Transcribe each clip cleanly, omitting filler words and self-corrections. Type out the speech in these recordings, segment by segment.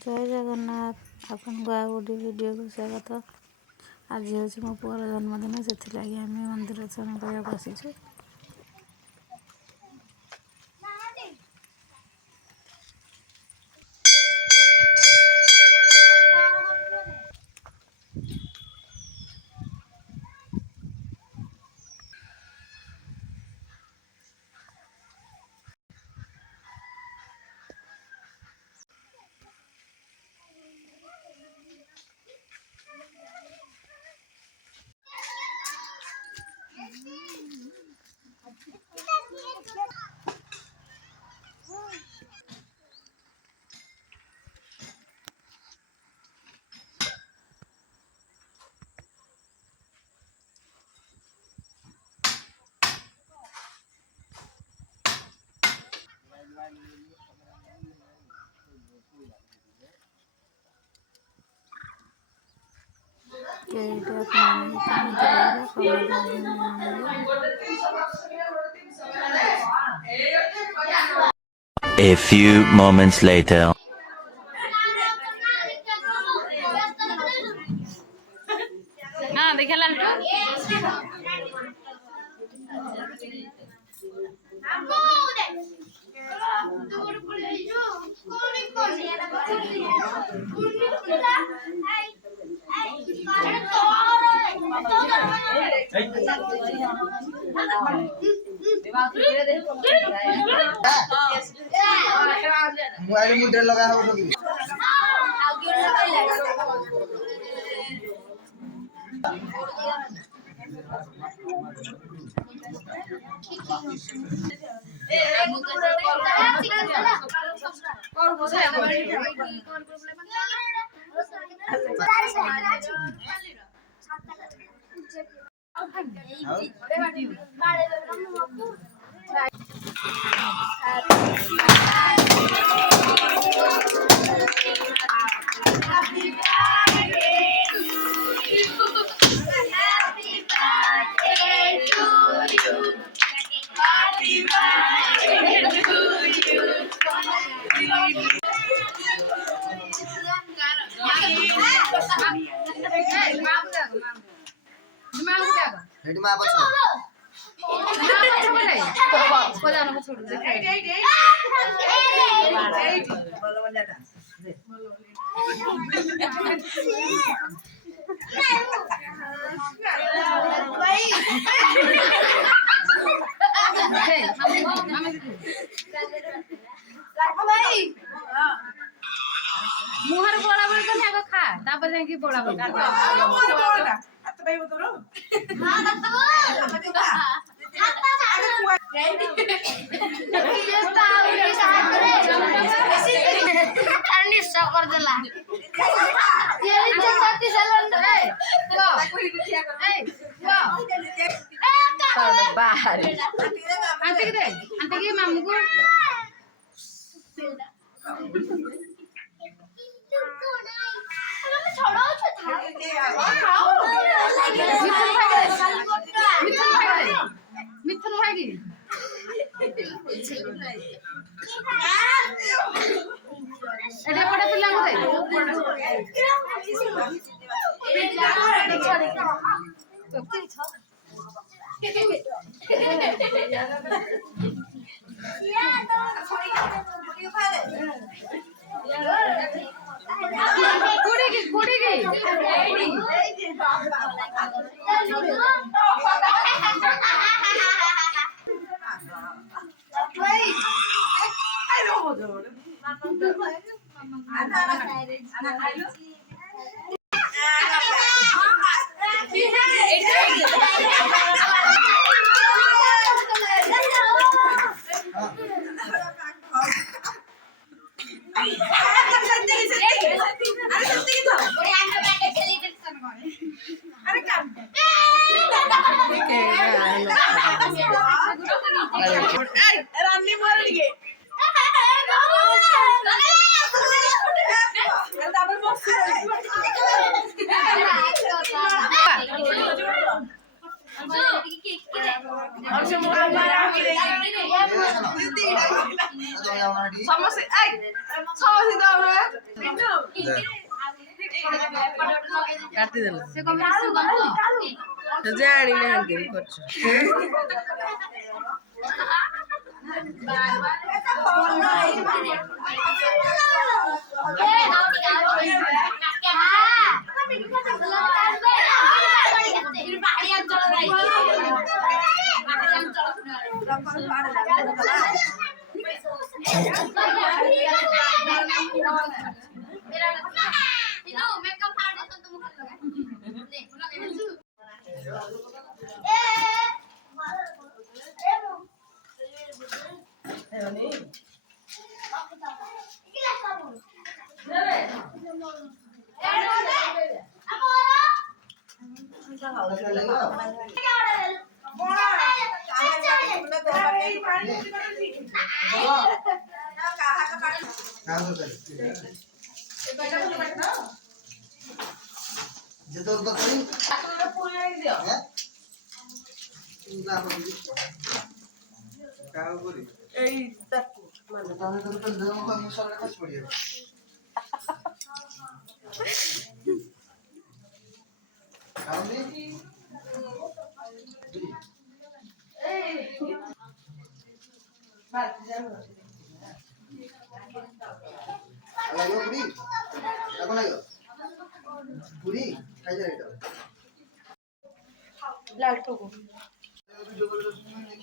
जय जगन्नाथ आपन को आ गोटे वीडियो को स्वागत। आज हूँ मो पुअर जन्मदिन से आम मंदिर दर्शन करने आसीचु। A few moments later. Mobile मुंडे लगा हो तो रेडी में आपस मुहर बोला बोल कर आगो खा तापर जाई की बोला बोल हाथ भाई बोतरो हां तो कर देला ये इज्जत करती चलन रे गो बाहर आंटी के मामू को मिथुन भागी एडे पड़ा पिला को रानी मरली समस्या କାଟିଦେଲ ସେ କଣ ସୁଗନ୍ଧ ଜାଣି ନାହାନ୍ତି କରୁଛୁ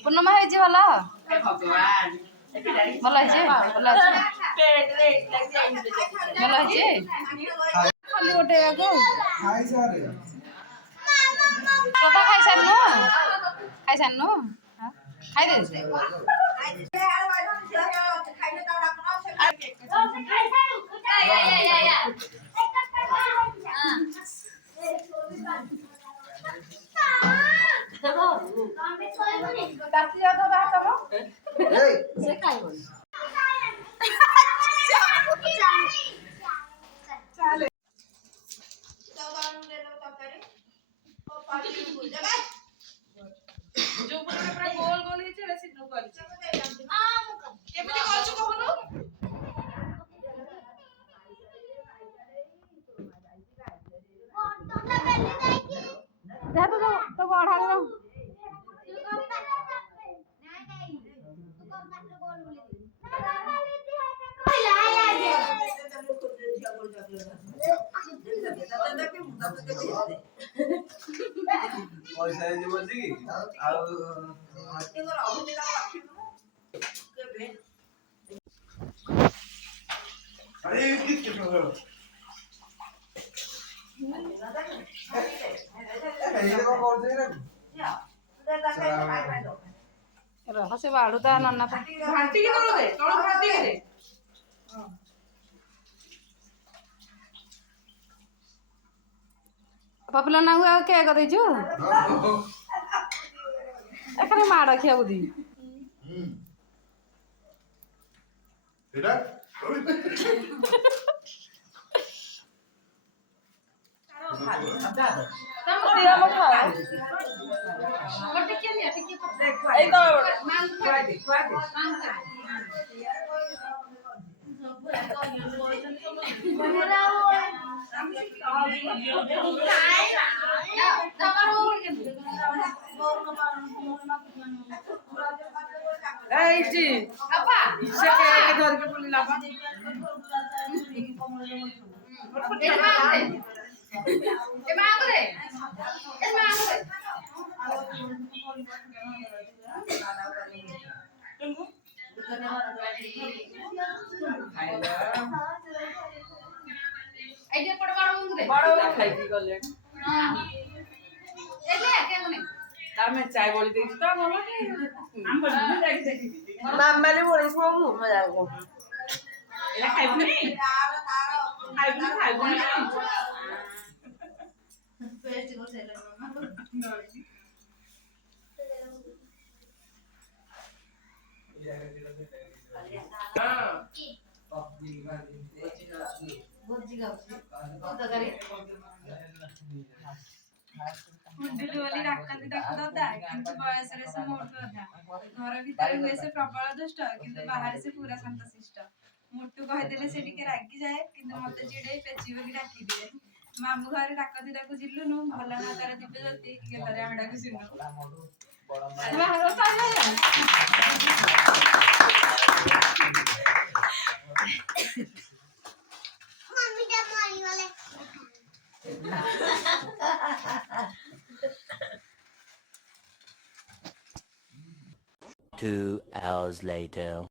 ପୂର୍ଣ୍ଣମା ହେଇଛି ଭଲ ଭଲ ହେଇଛି ଭଲ ଅଛି ଭଲ ହେଇଛି ଖାଲି ଗୋଟେ ତୋତା ଖାଇସାରିନୁ ଖାଇସାରିନୁ ଖାଇଦେ तो बढ़ा रह से बाड़ू ता नन्ना घाटी के तोड़ दे तोड़ घाटी के दे पपला ना हुआ क्या कर देजू एखने मार रखिया बुद्धि चाय बोली देखी तो मामाले बोली को मु मजा को एला खाइबनी पेस्ट को सेला मुंडुली वाली डाकती दादा किंतु बयस से मोट था घर भीतर हुए से प्रबल दुष्ट किंतु बाहर से पूरा शांतशिष्ट मुट्टू कहीदेले से टिके रागी जाए किंतु मते चिड़े पेची बोली डाकी दिए मामू घर डाकती ताको जिल्लुनु भला ना तार दिबे जति गेलरे आमे डाकु सिनु बाहर साइले Two hours later.